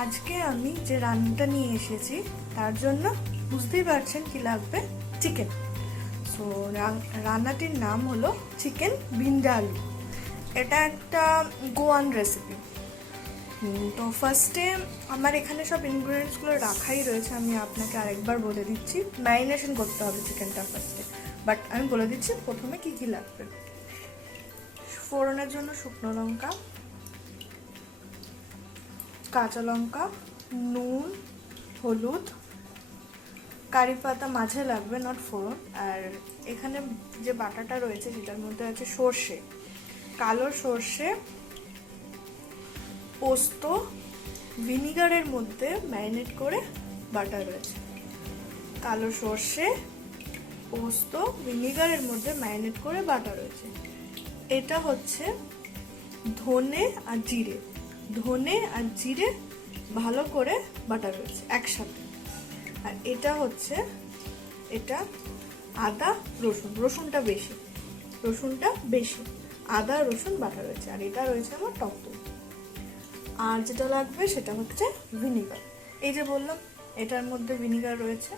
আজকে আমি যে রান্নাটা নিয়ে এসেছি তার জন্য বুঝতেই পারছেন কি লাগবে, চিকেন। সো রান্নাটির নাম হলো চিকেন ভিন্ডালু। এটা একটা গোয়ান রেসিপি। তো ফার্স্টে আমার এখানে সব ইনগ্রিডিয়েন্টসগুলো রাখাই রয়েছে, আমি আপনাকে আরেকবার বলে দিচ্ছি। ম্যারিনেশন করতে হবে চিকেনটা ফার্স্টে, বাট আমি বলে দিচ্ছি প্রথমে কি কি লাগবে। ফোড়নের জন্য শুকনো লঙ্কা, কাঁচা লঙ্কা, নুন, হলুদ, কারি পাতা মাঝে লাগবে, নট ফোড়ন। আর এখানে যে বাটাটা রয়েছে সেটার মধ্যে আছে সর্ষে, কালো সর্ষে, পোস্ত, ভিনিগারের মধ্যে ম্যারিনেট করে বাটা রয়েছে। কালো সর্ষে, পোস্ত, ভিনিগারের মধ্যে ম্যারিনেট করে বাটা রয়েছে। এটা হচ্ছে ধনে আর জিরে, ধনে আর জিরে ভালো করে বাটা রয়েছে একসাথে। আর এটা হচ্ছে এটা আদা রসুন, রসুনটা বেশি, আদা রসুন বাটা রয়েছে। আর এটা রয়েছে আমার টক দই। আর যেটা লাগবে সেটা হচ্ছে ভিনিগার। এই যে বললাম এটার মধ্যে ভিনিগার রয়েছে,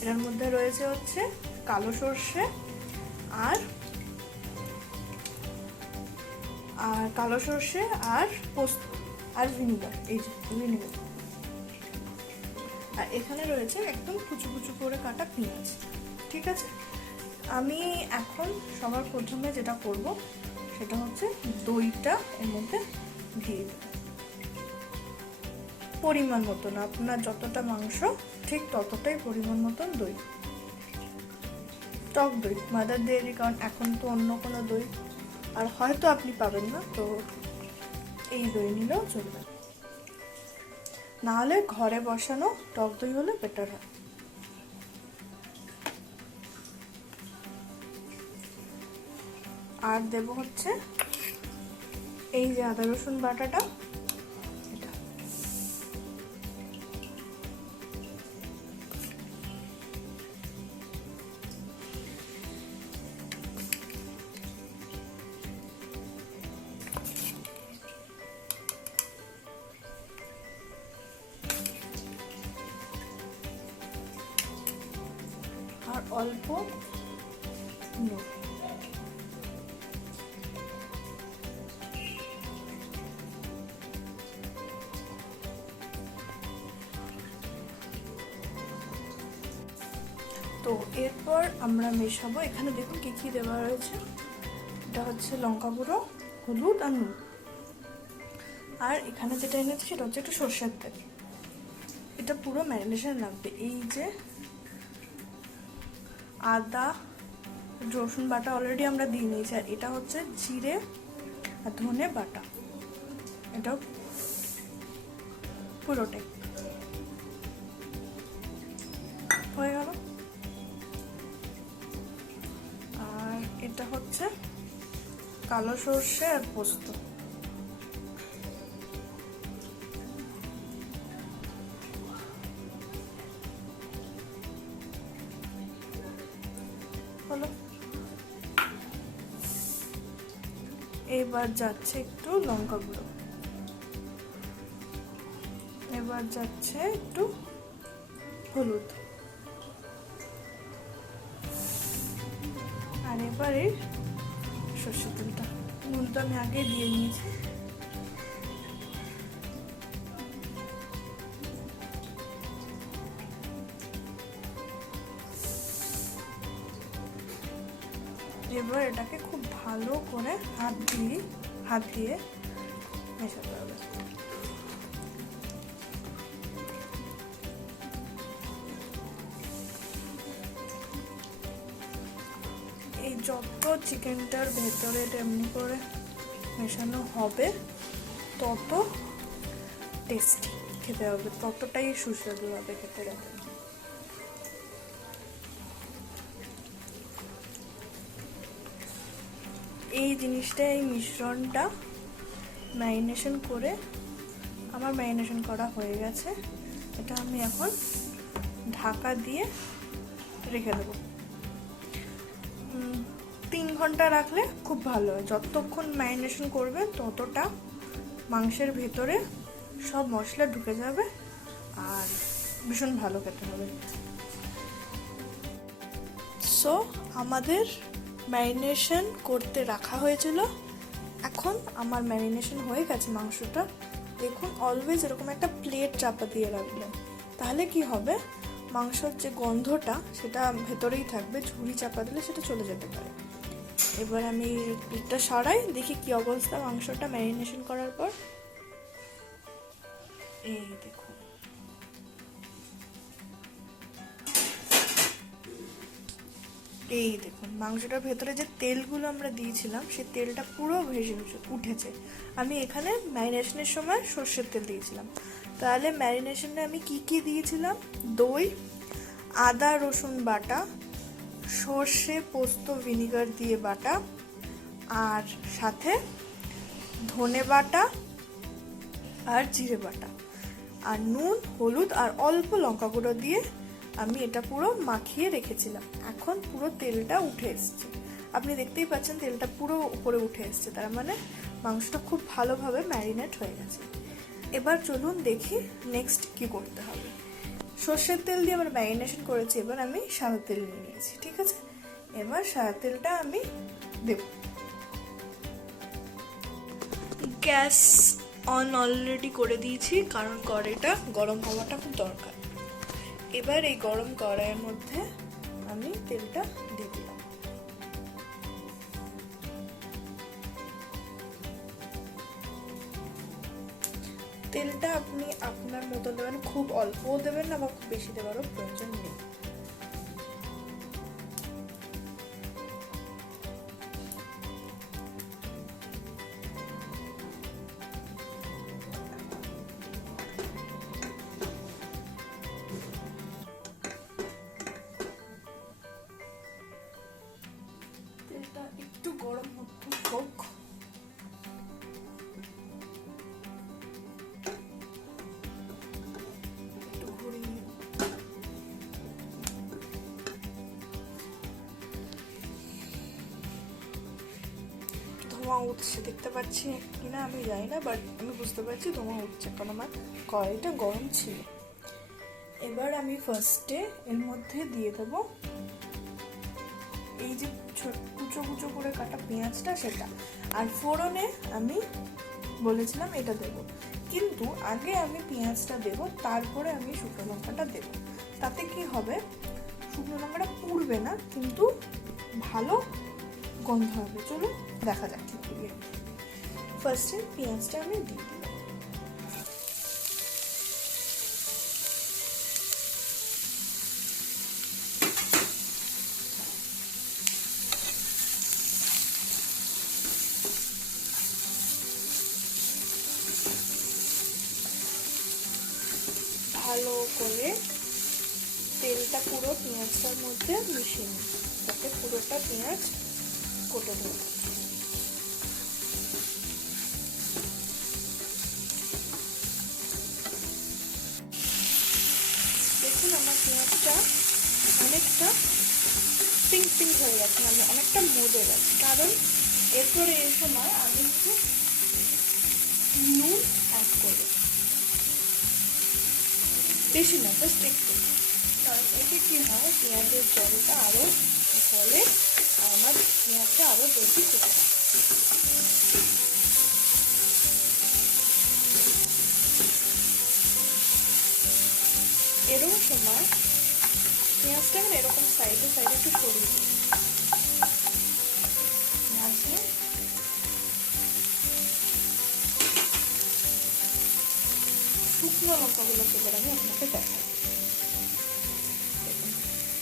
এটার মধ্যে রয়েছে হচ্ছে কালো সর্ষে আর কালো সর্ষে আর পোস্ত আর ভিনিগার। এই যে ভিনিগার। আর এখানে রয়েছে একদম কুচু কুচু করে কাটা পেঁয়াজ। ঠিক আছে, আমি এখন সবার প্রথমে যেটা করব সেটা হচ্ছে দইটা এর মধ্যে দিয়ে দেব পরিমাণ মতন। আপনার যতটা মাংস ঠিক ততটাই পরিমাণ মতন দই, টক দই, মাদার ডেয়ারি, কারণ এখন তো অন্য কোনো দই আর হয়তো আপনি পাবেন না, তো এই দই নিলেও চলবে, নাহলে ঘরে বসানো টক দই হলে বেটার হয়। আর দেব হচ্ছে এই যে আদা রসুন বাটাটা, এটা আর অল্প নুন। তো এরপর আমরা মেশাবো। এখানে দেখুন কি কি দেওয়া রয়েছে। এটা হচ্ছে লঙ্কা গুঁড়ো, হলুদ আর নুন। আর এখানে যেটা এনেছি সেটা হচ্ছে একটু সর্ষের তেল। এটা পুরো ম্যারিনেশন লাগবে। এই যে আদা রসুন বাটা অলরেডি আমরা দিয়ে নিয়েছি। আর এটা হচ্ছে জিরে আর ধনে বাটা, এটাও পুরোটাই হয়ে গেল। আর এটা হচ্ছে কালো সর্ষে আর পোস্ত। হলো, এবার যাচ্ছে একটু লঙ্কা গুঁড়ো, এবার যাচ্ছে একটু হলুদ, আর এবারে সর্ষের তেলটা। নুনটা আমি আগে দিয়ে নিয়েছি। এবার এটাকে খুব ভালো করে হাত দিয়ে মেশাতে হবে। এই যত চিকেনটার ভেতরে এমনি করে মেশানো হবে তত টেস্টি খেতে হবে, ততটাই সুস্বাদু হবে খেতে। এই জিনিসটা, এই মিশ্রণটা ম্যারিনেশন করে আমার ম্যারিনেশন করা হয়ে গেছে। এটা আমি এখন ঢাকা দিয়ে রেখে দেবো। 3 ঘন্টা রাখলে খুব ভালো হয়। যতক্ষণ ম্যারিনেশন করবে ততটা মাংসের ভেতরে সব মশলা ঢুকে যাবে আর ভীষণ ভালো খেতে হবে। সো আমাদের ম্যারিনেশন করতে রাখা হয়েছিল, এখন আমার ম্যারিনেশন হয়ে গেছে মাংসটা। দেখুন অলওয়েজ এরকম একটা প্লেট চাপা দিয়ে রাখবেন, তাহলে কি হবে মাংসর যে গন্ধটা সেটা ভেতরেই থাকবে, ঝুড়ি চাপা দিলে সেটা চলে যেতে পারে। এবার আমি প্লেটটা সরাই, দেখি কি অবস্থা মাংসটা ম্যারিনেশন করার পর। এই দেখুন, এই দেখুন মাংসটার ভেতরে যে তেলগুলো আমরা দিয়েছিলাম সেই তেলটা পুরো ভেসে উঠেছে। আমি এখানে ম্যারিনেশনের সময় সর্ষের তেল দিয়েছিলাম। তাহলে ম্যারিনেশনে আমি কি কি দিয়েছিলাম? দই, আদা রসুন বাটা, সর্ষে পোস্ত ভিনিগার দিয়ে বাটা, আর সাথে ধনে বাটা আর জিরে বাটা, আর নুন হলুদ আর অল্প লঙ্কা গুঁড়ো দিয়ে আমি এটা পুরো মাখিয়ে রেখেছিলাম। এখন পুরো তেলটা উঠে এসছে, আপনি দেখতেই পাচ্ছেন তেলটা পুরো উপরে উঠে এসছে, তার মানে মাংসটা খুব ভালোভাবে ম্যারিনেট হয়ে গেছে। এবার চলুন দেখি নেক্সট কি করতে হবে। সর্ষের তেল দিয়ে আমরা ম্যারিনেশন করেছি, এবার আমি সাদা তেল নিয়ে নিয়েছি, ঠিক আছে। এবার সাদা তেলটা আমি দেব। গ্যাস অন অলরেডি করে দিয়েছি, কারণ কড়াইটা গরম হওয়াটা খুব দরকার। এবার এই গরম কড়াইয়ের মধ্যে আমি তেলটা দিয়ে দিলাম। তেলটা আপনি আপনার মতো দেবেন, খুব অল্পও দেবেন না বা খুব বেশি দেওয়ারও প্রয়োজন নেই। তেলটা একটু গরম হোক। ধোঁয়া উঠছে, দেখতে পাচ্ছি কিনা আমি জানি না, বাট আমি বুঝতে পারছি ধোঁয়া উঠছে, কারণ আমার কড়াইটা গরম ছিল। এবার আমি ফার্স্টে এর মধ্যে দিয়ে দেবো এই যে কুচো কুচো করে কাটা পেঁয়াজটা, সেটা। আর ফোড়নে আমি বলেছিলাম এটা দেব, কিন্তু আগে আমি পেঁয়াজটা দেব, তারপরে আমি শুকনো লঙ্কাটা দেব। তাতে কি হবে, শুকনো লঙ্কাটা পুড়বে না, কিন্তু ভালো গন্ধ হবে। চলুন দেখা যাক কি করি। ফার্স্টে পেঁয়াজটা আমি দিয়ে দিলাম। ভালো করে তেলটা পুরো পেঁয়াজটার মধ্যে মিশিয়ে নিই, যাতে পুরোটা পেঁয়াজ কোটে দেবো। দেখুন আমার পেঁয়াজটা অনেকটা পিঙ্ক পিঙ্ক হয়ে গেছে, মানে অনেকটা মজে গেছে, কারণ এরপরে এই সময় আমি একটু নুন অ্যাড করবো, বেশি না, জাস্ট একটু। কারণ এতে কি হয়, পেঁয়াজের জলটা আরও গলে আমার পেঁয়াজটা আরও বেশি ফুটে। এরকম সময় পেঁয়াজটা আমি এরকম সাইডে সাইডে একটু সরিয়ে দিই। মাঝে শুকনো লঙ্কাগুলোকে এবার আমি আপনাকে দেখাই।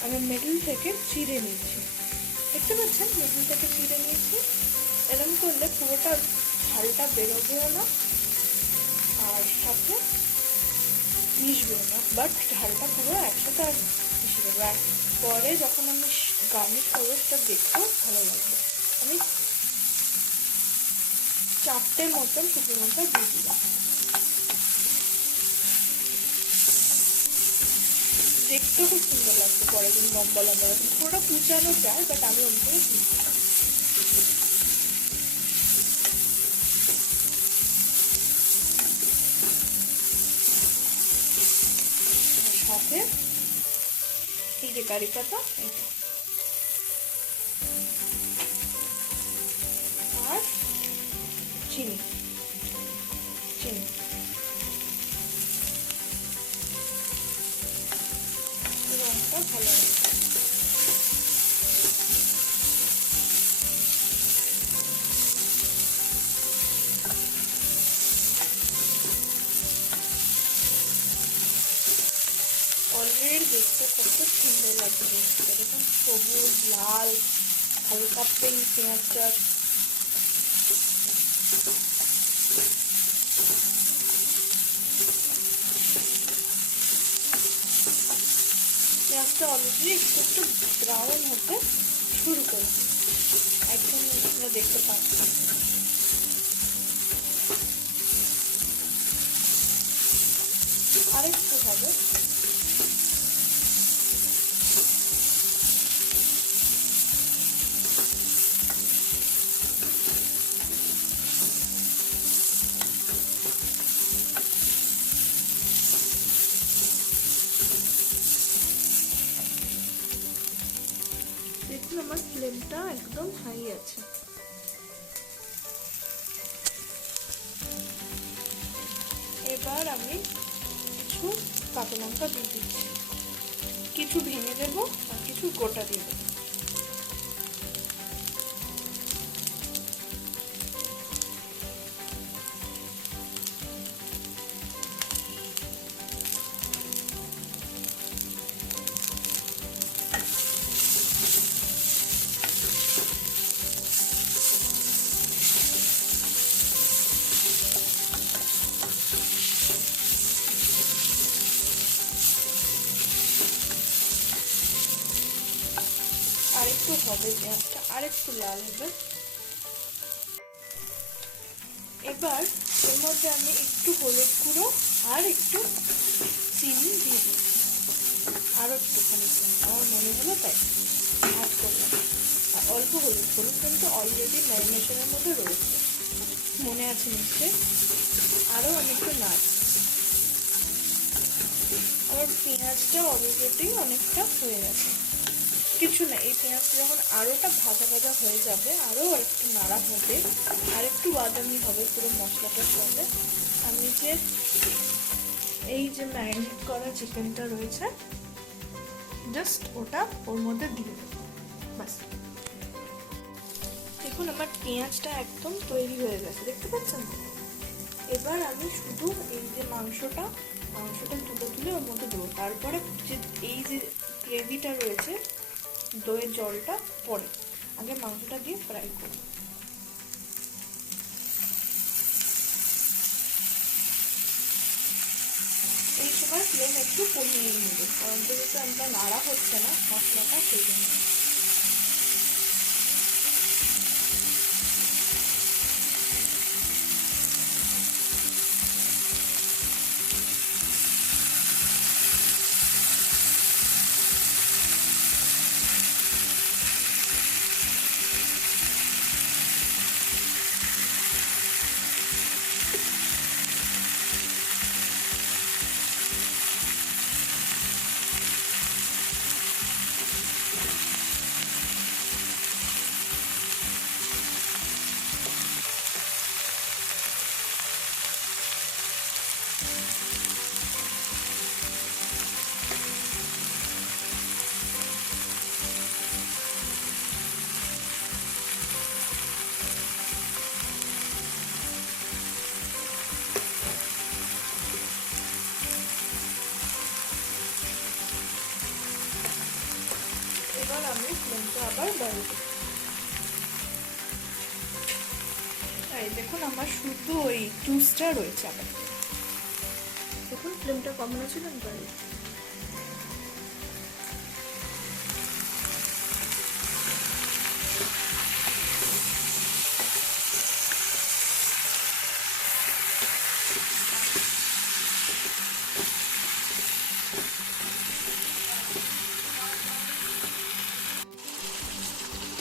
আমি মিডল থেকে চিড়ে নিয়েছি, দেখতে পাচ্ছেন মিডল থেকে চিড়ে নিয়েছি। এরকম করলে পুরোটা ঝালটা বেরোবেও না আর সাথে মিশবেও না, বাট ঝালটা পুরো একসাথে আর মিশে যাবে। আর পরে যখন আমি গার্নিশ করবো সেটা দেখতেও ভালো লাগবে। আমি 4টে মতন শুকনো লঙ্কা দিয়ে দিলাম। দেখতেও খুব সুন্দর লাগছে, পরে দিন লম্বা লম্বা পুরোটা কুচানো যায়, বাট আমি অন্য করে দিচ্ছিলাম। মধ্যে এই যে কারি পাতা এটা আর চিনি রংটা ভালো হবে। অলরেডি দেখতে কত সুন্দর লাগছে জিনিসটা, দেখুন সবুজ লাল হালকা পিঙ্ক পেঁয়াজটা। পেঁয়াজটা অলরেডি একটু ব্রাউন হতে শুরু করে, একদম আপনারা দেখতে পাচ্ছেন। আরেকটু হবে। দেখুন আমার ফ্লেমটা একদম হাই আছে। এবার আমি কিছু কাঁচা লঙ্কা দিয়ে দিচ্ছি, কিছু ভেঙে দেবো আর কিছু গোটা দিয়ে দেবো। আরেকটু হবে, পেঁয়াজটা আরেকটু লাল হবে। এবার এর মধ্যে আমি একটু হলুদ গুঁড়ো আর একটু চিনি দিয়ে দিচ্ছি, আরো একটুখানি চিনি আমার মনে হলো তাই অ্যাড করলাম। আর অল্প হলুদ কিন্তু অলরেডি ম্যারিনেশনের মধ্যে রয়েছে, মনে আছে নিশ্চয়ই। আরও অনেকটা নাচ, আমার পেঁয়াজটা অলরেডি অনেকটা হয়ে গেছে। কিছু না, এই পেঁয়াজটা যখন আরোটা ভাজা ভাজা হয়ে যাবে, আরও একটু নাড়া হবে আর একটু বাদামি হবে পুরো মশলাটার সাথে, আমি যে এই যে ম্যারিনেট করা চিকেনটা রয়েছে জাস্ট ওটা ওর মধ্যে দিয়ে দেবো, বাস। দেখুন আমার পেঁয়াজটা একদম তৈরি হয়ে গেছে, দেখতে পাচ্ছেন। এবার আমি শুধু এই যে মাংসটা তুলে ওর মধ্যে দেবো। তারপরে যে এই যে গ্রেভিটা রয়েছে দইয়ের জলটা পরে, আগে মাংসটা দিয়ে ফ্রাই করব। এই সময় ফ্লেম একটু কমিয়ে নেবে, কারণ যেহেতু আমরা নাড়া হচ্ছে না মশলাটা, সেই জন্য। এবার আমি ফ্লেমটা আবার বাড়িয়ে দেব। এই দেখুন আমার শুধু ওই জুসটা রয়েছে, আবার দেখুন ফ্লেমটা কমানো ছিল আমি বাড়িয়ে।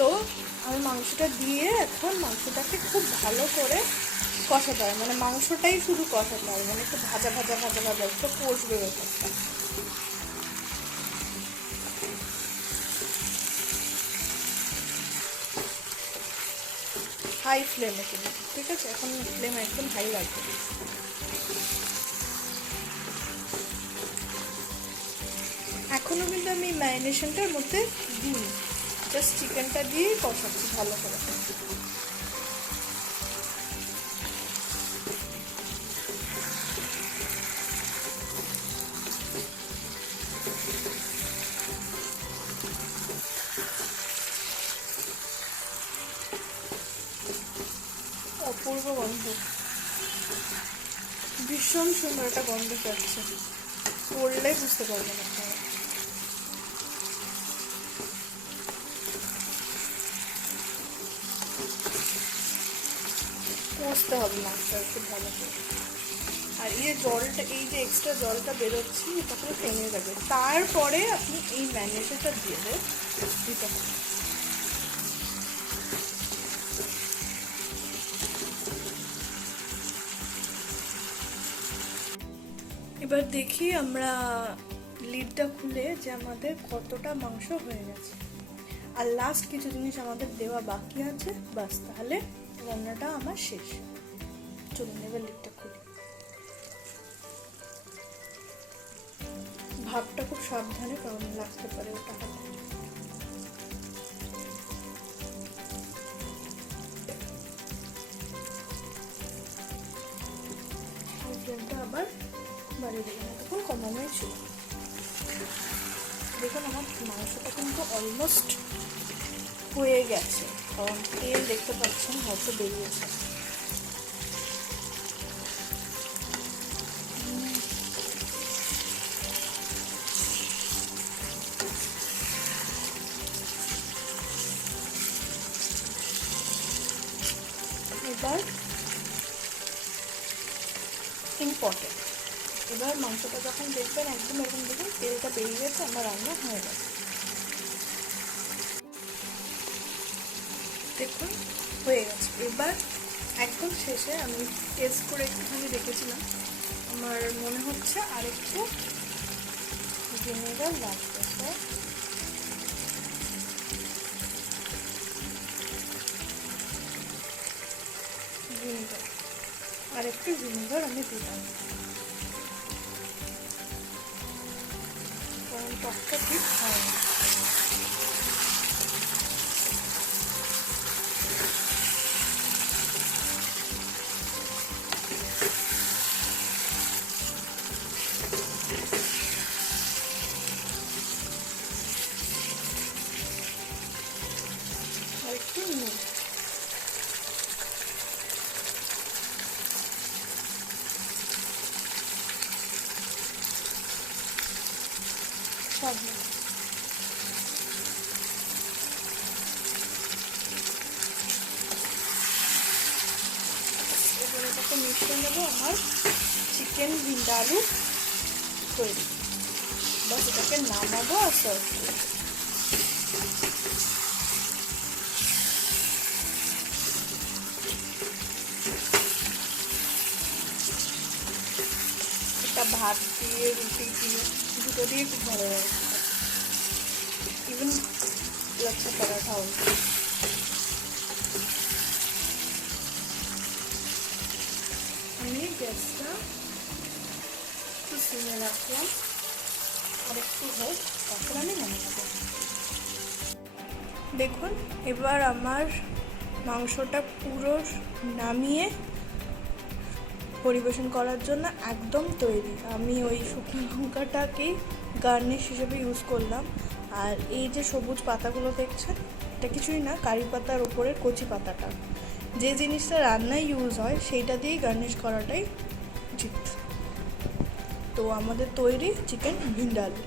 তো আমি মাংসটা দিয়ে এখন মাংসটাকে খুব ভালো করে কষাতে হবে, মানে মাংসটাই শুধু কষাতে হবে, মানে একটু ভাজা ভাজা একটু কষবে ব্যাপারটা। হাই ফ্লেমে কিন্তু, ঠিক আছে? এখন ফ্লেম একদম হাই লাগবে। এখনও কিন্তু আমি ম্যারিনেশনটার মধ্যে দিই, জাস্ট চিকেনটা দিয়ে কষাচ্ছি ভালো করে। অপূর্ব গন্ধ, ভীষণ সুন্দর একটা গন্ধ পাচ্ছে, করলেই বুঝতে পারবেন আপনারা। কষতে হবে মাছটা একটু ভালো করে। আর এই যে জলটা, এই যে এক্সট্রা জলটা বেরোচ্ছে, এটা পুরো টেনে যাবে। তারপরে আপনি এই ম্যারিনেশনটা দিয়ে দিতে হবে। এবার দেখি আমরা লিডটা খুলে যে আমাদের কতটা মাংস হয়ে গেছে। আর লাস্ট কিছু জিনিস আমাদের দেওয়া বাকি আছে, বাস তাহলে রান্নাটা আমার শেষ। চলুন এবার লিডটা খুলি। ভাবটা খুব সাবধানে, কারণ লাগতে পারে ওটা হাতে। ফ্লেমটা আবার বাড়িয়ে দিলাম, তখন কমানোই ছিল। দেখুন আমার মাংসটা কিন্তু অলমোস্ট হয়ে গেছে, কারণ তেল দেখতে পাচ্ছেন হয়তো বেরিয়েছে। এবার ইম্পর্টেন্ট, এবার মাংসটা যখন দেখবেন একদম এরকম দেখুন তেলটা বেরিয়ে গেছে, আমার রান্না হয়ে গেছে। দেখুন হয়ে গেছে। এবার একদম শেষে আমি টেস্ট করে একটুখানি দেখেছিলাম, আমার মনে হচ্ছে আরেকটু ভিনেগার লাগবে। ভিনেগার, আরেকটু ভিনেগার আমি দিলাম, কারণ টকটা ঠিক হয় না। আরেকটু নুন, সব নুন। এবার এটাকে মিশিয়ে নেবো, আমার চিকেন ভিন্ডালু তৈরি। বাস এটাকে নামাবো আর সার্ভ করবো। এটা ভাত দিয়ে, রুটি দিয়ে, দুটো দিয়ে খুব ভালো লাগে। ইভেন লচ্ছা পরাঠাও। আমি গ্যাসটা একটু সিমে রাখলাম, আর একটু হোক, তারপর আমি নামাবো। দেখুন এবার আমার মাংসটা পুরো নামিয়ে পরিবেশন করার জন্য একদম তৈরি। আমি ওই শুকনো লঙ্কাটাকেই গার্নিশ হিসেবে ইউজ করলাম। আর এই যে সবুজ পাতাগুলো দেখছেন, এটা কিছুই না, কারি পাতার ওপরের কচি পাতাটা, যে জিনিসটা রান্নায় ইউজ হয় সেইটা দিয়েই গার্নিশ করাটাই উচিত। তো আমাদের তৈরি চিকেন ভিন্ডালু।